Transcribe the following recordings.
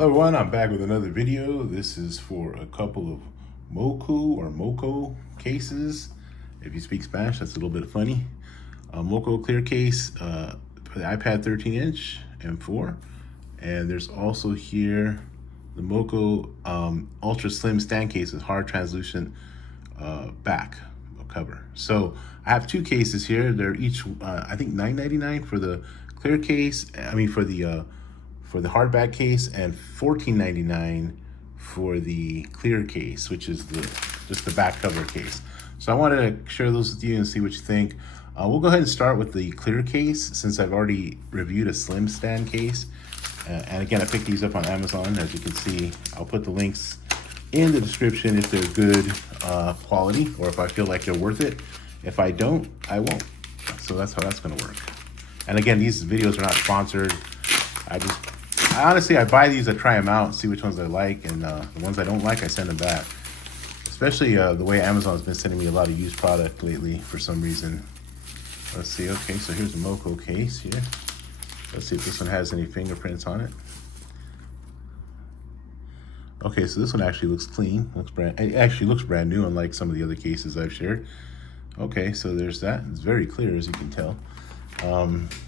Hello everyone, I'm back with another video. This is for a couple of MoKo cases. If you speak Spanish, that's a little bit funny. MoKo clear case for the iPad 13-inch M4. And there's also here the MoKo ultra slim stand case with hard translucent back cover. So I have two cases here. They're each, I think $9.99 for the clear case. For the hardback case, and $14.99 for the clear case, which is just the back cover case. So I wanted to share those with you and see what you think. We'll go ahead and start with the clear case since I've already reviewed a slim stand case. And again, I picked these up on Amazon. As you can see, I'll put the links in the description if they're good quality or if I feel like they're worth it. If I don't, I won't. So that's how that's gonna work. And again, these videos are not sponsored. Honestly, I buy these, I try them out, see which ones I like, and the ones I don't like, I send them back. Especially the way Amazon's been sending me a lot of used product lately for some reason. Let's see, okay, so here's the MoKo case here. Let's see if this one has any fingerprints on it. Okay, so this one actually looks clean. It actually looks brand new, unlike some of the other cases I've shared. Okay, so there's that. It's very clear, as you can tell.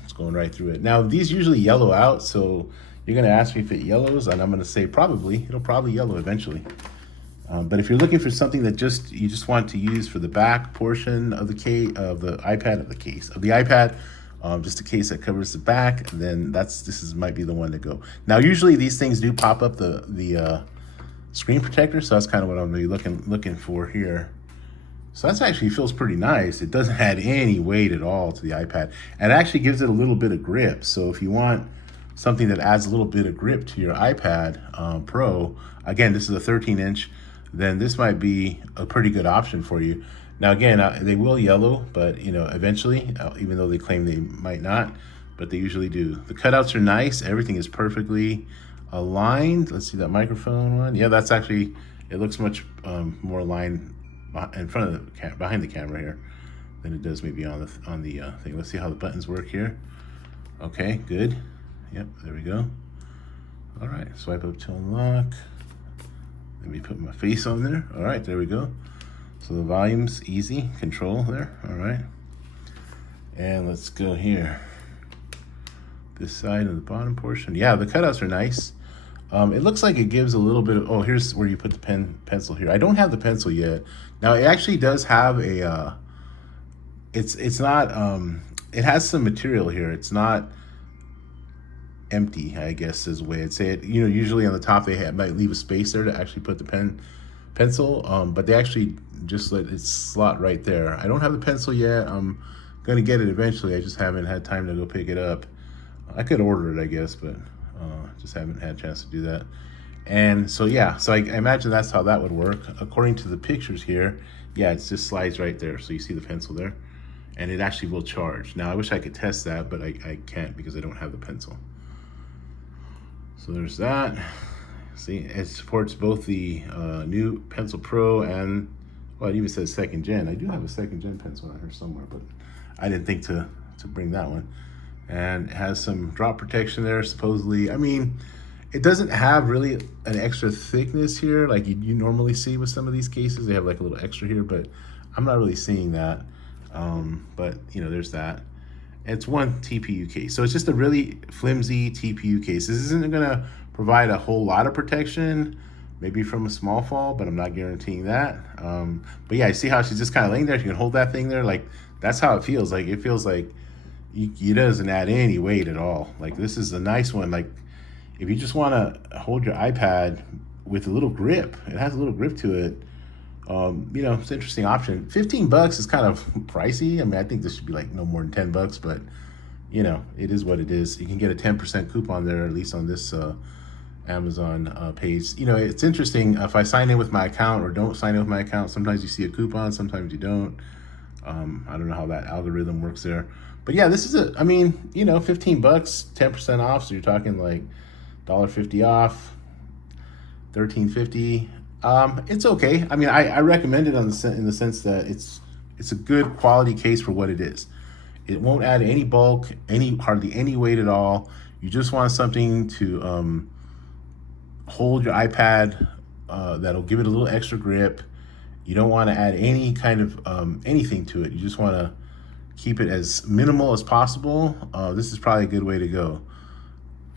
It's going right through it. Now, these usually yellow out, so you're gonna ask me if it yellows, and I'm gonna say probably. It'll probably yellow eventually. But if you're looking for something that you just want to use for the back portion of the iPad, just a case that covers the back, then this might be the one to go. Now, usually these things do pop up the screen protector, so that's kind of what I'm gonna be looking for here. So that's actually feels pretty nice. It doesn't add any weight at all to the iPad, and it actually gives it a little bit of grip. So if you want something that adds a little bit of grip to your iPad Pro, again, this is a 13-inch, then this might be a pretty good option for you. Now again, they will yellow, but eventually, even though they claim they might not, but they usually do. The cutouts are nice. Everything is perfectly aligned. Let's see that microphone one. Yeah, that's actually, it looks much more aligned in front of the behind the camera here than it does maybe on the thing. Let's see how the buttons work here. Okay, good. Yep, there we go. All right, swipe up to unlock. Let me put my face on there. All right, there we go. So the volume's easy, control there. All right, and let's go here. This side of the bottom portion. Yeah, the cutouts are nice. It looks like it gives a little bit of, oh, here's where you put the pencil here. I don't have the pencil yet. Now it actually does have a, it's not, it has some material here. It's not empty, I guess is the way I'd say it. Usually on the top they might leave a space there to actually put the pencil, but they actually just let it slot right there. I don't have the pencil yet. I'm gonna get it eventually. I just haven't had time to go pick it up. I could order it, I guess, but just haven't had a chance to do that. And so yeah, so I imagine that's how that would work. According to the pictures here, yeah, it just slides right there. So you see the pencil there, and it actually will charge. Now I wish I could test that, but I can't because I don't have the pencil. So there's that. See, it supports both the new Pencil Pro and, well, it even says 2nd gen. I do have a 2nd gen pencil out here somewhere, but I didn't think to bring that one. And it has some drop protection there, supposedly. I mean, it doesn't have really an extra thickness here like you normally see with some of these cases. They have like a little extra here, but I'm not really seeing that. But there's that. It's one TPU case. So it's just a really flimsy TPU case. This isn't gonna provide a whole lot of protection, maybe from a small fall, but I'm not guaranteeing that. But yeah, I see how she's just kind of laying there. She can hold that thing there. Like, that's how it feels. Like, it feels like it doesn't add any weight at all. Like, this is a nice one. Like, if you just wanna hold your iPad with a little grip, it has a little grip to it. It's an interesting option. 15 bucks is kind of pricey. I mean, I think this should be like no more than 10 bucks, but it is what it is. You can get a 10% coupon there, at least on this Amazon page. It's interesting if I sign in with my account or don't sign in with my account. Sometimes you see a coupon, sometimes you don't. I don't know how that algorithm works there. But yeah, this is 15 bucks, 10% off. So you're talking like $1.50 off, $13.50. It's okay. I mean, I recommend it in the sense that it's a good quality case for what it is. It won't add any bulk, hardly any weight at all. You just want something to hold your iPad. That'll give it a little extra grip. You don't want to add any kind of anything to it. You just want to keep it as minimal as possible. This is probably a good way to go.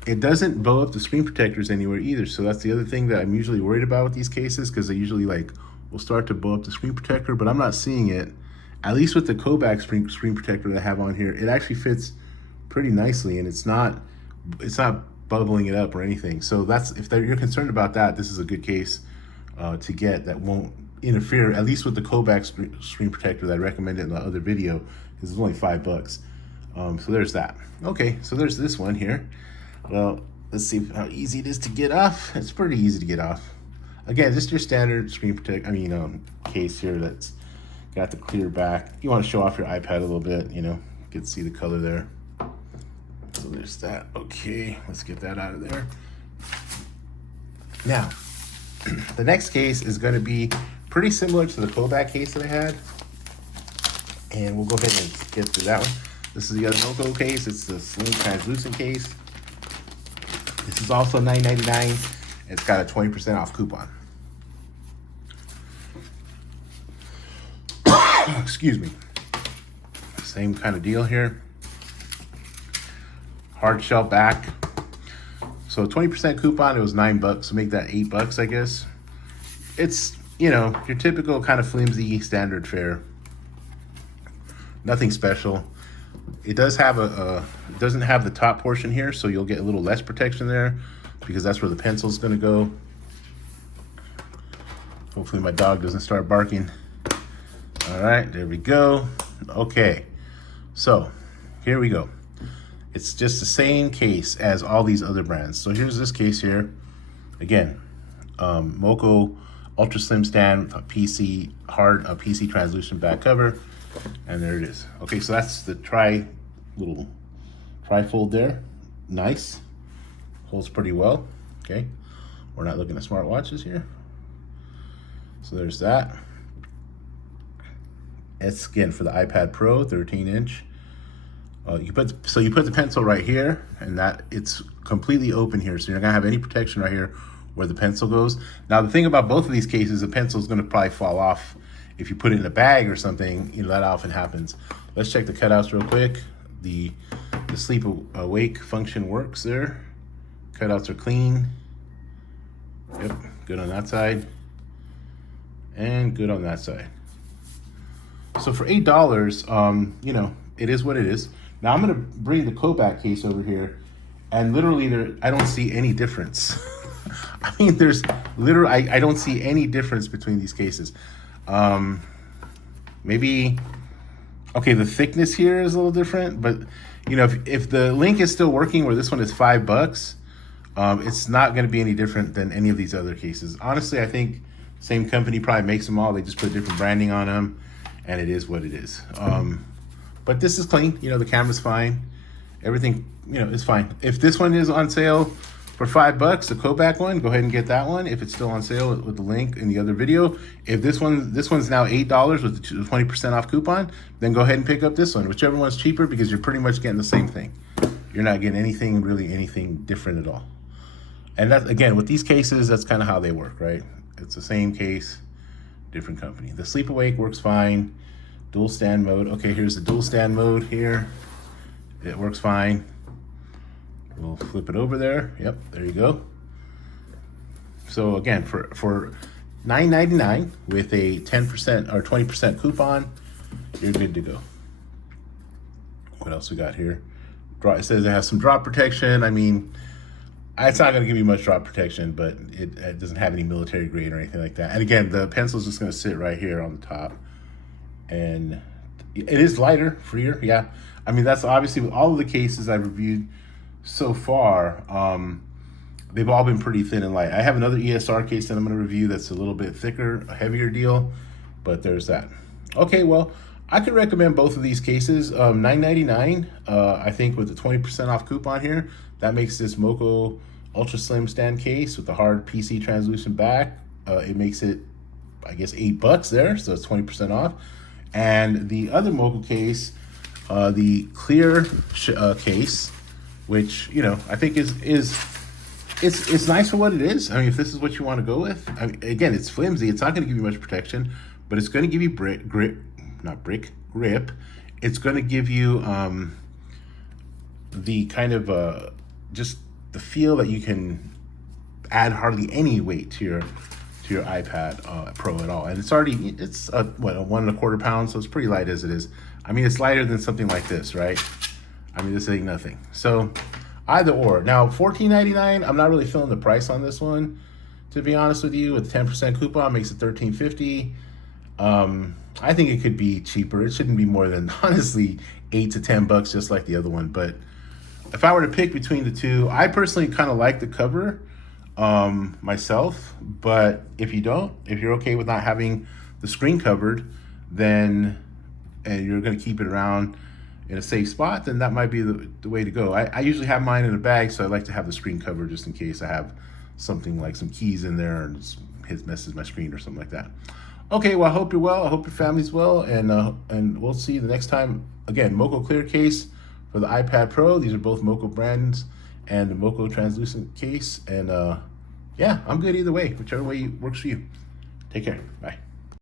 It doesn't blow up the screen protectors anywhere either. So that's the other thing that I'm usually worried about with these cases, because they usually will start to blow up the screen protector, but I'm not seeing it. At least with the Kodak screen protector that I have on here, it actually fits pretty nicely, and it's not bubbling it up or anything. So that's, if you're concerned about that, this is a good case to get that won't interfere, at least with the Kodak screen protector that I recommended in the other video, because it's only $5. So there's that. Okay, so there's this one here. Well, let's see how easy it is to get off. It's pretty easy to get off. Again, just your standard screen case here that's got the clear back. You want to show off your iPad a little bit, get to see the color there. So there's that. Okay, let's get that out of there. Now, the next case is going to be pretty similar to the Kodak case that I had. And we'll go ahead and get through that one. This is the other MoKo case. It's the slim translucent case. This is also $9.99. It's got a 20% off coupon. Excuse me. Same kind of deal here. Hard shell back. So 20% coupon, it was $9, so make that $8, I guess. It's, your typical kind of flimsy standard fare. Nothing special. It does have it doesn't have the top portion here, so you'll get a little less protection there, because that's where the pencil's gonna go. Hopefully my dog doesn't start barking. All right, there we go. Okay, so here we go. It's just the same case as all these other brands. So here's this case here. Again, MoKo Ultra Slim Stand with a PC translucent back cover. And there it is. Okay, so that's the little Trifold there. Nice. Holds pretty well. Okay. We're not looking at smartwatches here. So there's that. It's again for the iPad Pro, 13-inch. You put the pencil right here, and that it's completely open here, so you're not gonna have any protection right here where the pencil goes. Now the thing about both of these cases, the pencil is gonna probably fall off if you put it in a bag or something. That often happens. Let's check the cutouts real quick. The sleep awake function works there. Cutouts are clean. Yep, good on that side, and good on that side. So for $8, it is what it is. Now I'm gonna bring the Kodak case over here, and literally I don't see any difference. I mean, there's literally, I don't see any difference between these cases. Maybe, okay, the thickness here is a little different, but if the link is still working where this one is $5, it's not going to be any different than any of these other cases. Honestly, I think same company probably makes them all. They just put different branding on them, and it is what it is. But this is clean. The camera's fine. Everything, is fine. If this one is on sale for $5, the Kodak one, go ahead and get that one if it's still on sale with the link in the other video. If this one's now $8 with the 20% off coupon, then go ahead and pick up this one, whichever one's cheaper, because you're pretty much getting the same thing. You're not getting anything different at all. And that, again, with these cases, that's kind of how they work, right? It's the same case, different company. The sleep awake works fine. Dual stand mode. Okay, here's the dual stand mode here. It works fine. We'll flip it over there. Yep, there you go. So again, for $9.99 with a 10% or 20% coupon, you're good to go. What else we got here? It says it has some drop protection. I mean, it's not going to give you much drop protection, but it doesn't have any military grade or anything like that. And again, the pencil's just going to sit right here on the top. And it is lighter, freer, yeah. I mean, that's obviously with all of the cases I've reviewed so far, they've all been pretty thin and light. I have another ESR case that I'm going to review that's a little bit thicker, a heavier deal, but there's that. Okay, well, I could recommend both of these cases. $9.99, I think with the 20% off coupon here, that makes this MoKo Ultra Slim Stand case with the hard PC translucent back. It makes it, I guess, $8 there, so it's 20% off. And the other MoKo case, the clear case, which I think is it's nice for what it is. I mean, if this is what you want to go with, I mean, again, it's flimsy. It's not going to give you much protection, but it's going to give you grip. It's going to give you the kind of just the feel that you can add hardly any weight to your iPad Pro at all. And it's what, a 1.25 pounds, so it's pretty light as it is. I mean, it's lighter than something like this, right? I mean, this ain't nothing. So either or. Now, $14.99, I'm not really feeling the price on this one, to be honest with you. With 10% coupon, makes it $13.50. I think it could be cheaper. It shouldn't be more than, honestly, $8 to $10, just like the other one. But if I were to pick between the two, I personally kind of like the cover myself. But if you're okay with not having the screen covered, then, and you're going to keep it around in a safe spot, then that might be the way to go. I usually have mine in a bag, so I like to have the screen covered just in case I have something like some keys in there and it messes my screen or something like that. Okay, well, I hope you're well. I hope your family's well, and we'll see you the next time. Again, MoKo Clear Case for the iPad Pro. These are both MoKo brands, and the MoKo Translucent Case. And yeah, I'm good either way, whichever way works for you. Take care. Bye.